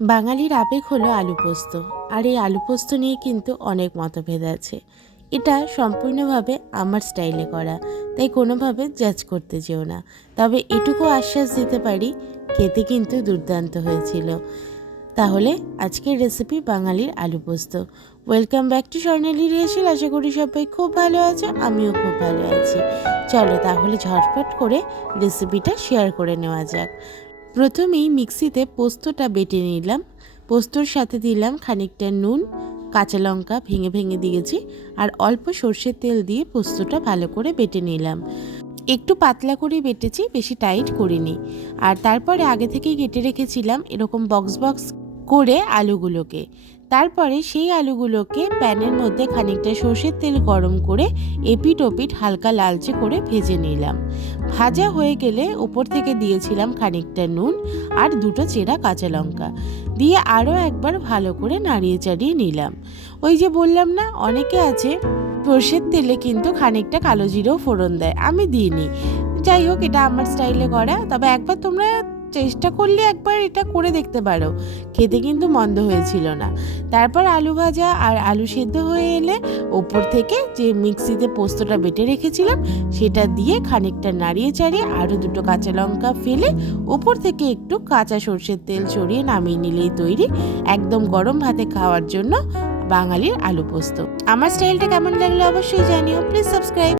বাঙালির আবেগ হলো আলু পোস্ত। আর এই আলু পোস্ত নিয়ে কিন্তু অনেক মতভেদ আছে। এটা সম্পূর্ণভাবে আমার স্টাইলে করা, তাই কোনোভাবে জাজ করতে যেও না। তবে এটুকু আশ্বাস দিতে পারি, খেতে কিন্তু দুর্দান্ত হয়েছিল। তাহলে আজকের রেসিপি বাঙালির aloo posto. Welcome back to Swarnali rehearsal. আশা করি সবাই খুব ভালো আছো, আমিও খুব ভালো আছি। চলো তাহলে ঝটপট করে রেসিপিটা শেয়ার করে নেওয়া যাক। প্রথমেই মিক্সিতে পোস্তটা বেটে নিলাম। পোস্তর সাথে দিলাম খানিকটা নুন, কাঁচা লঙ্কা ভেঙে ভেঙে দিয়েছি, আর অল্প সর্ষের তেল দিয়ে পোস্তটা ভালো করে বেটে নিলাম। একটু পাতলা করে বেটেছি, বেশি টাইট করিনি। আর তারপরে আগে থেকেই কেটে রেখেছিলাম এরকম বক্স বক্স করে আলুগুলোকে। তারপরে সেই আলুগুলোকে প্যানের মধ্যে খানিকটা সর্ষের তেল গরম করে এপিট ওপিট হালকা লালচে করে ভেজে নিলাম। ভাজা হয়ে গেলে ওপর থেকে দিয়েছিলাম খানিকটা নুন আর দুটো চেরা কাঁচা লঙ্কা দিয়ে আরও একবার ভালো করে নাড়িয়ে চাড়িয়ে নিলাম। ওই যে বললাম না, অনেকে আছে সর্ষের তেলে কিন্তু খানিকটা কালো জিরেও ফোড়ন দেয়, আমি দিইনি। যাই হোক, এটা আমার স্টাইলে করা। তবে একবার তোমরা চেষ্টা করলে একবার এটা করে দেখতে পারো, খেতে কিন্তু মন্দ হয়েছিল না। তারপর আলু ভাজা আর আলু সেদ্ধ হয়ে এলে ওপর থেকে যে মিক্সিতে পোস্তটা বেটে রেখেছিলাম সেটা দিয়ে খানিকটা নাড়িয়ে চাড়িয়ে আরও দুটো কাঁচা লঙ্কা ফেলে ওপর থেকে একটু কাঁচা সর্ষের তেল ছড়িয়ে নামিয়ে নিলেই তৈরি একদম গরম ভাতে খাওয়ার জন্য বাঙালির আলু পোস্ত। আমার স্টাইলটা কেমন লাগলো অবশ্যই জানিও। Please subscribe.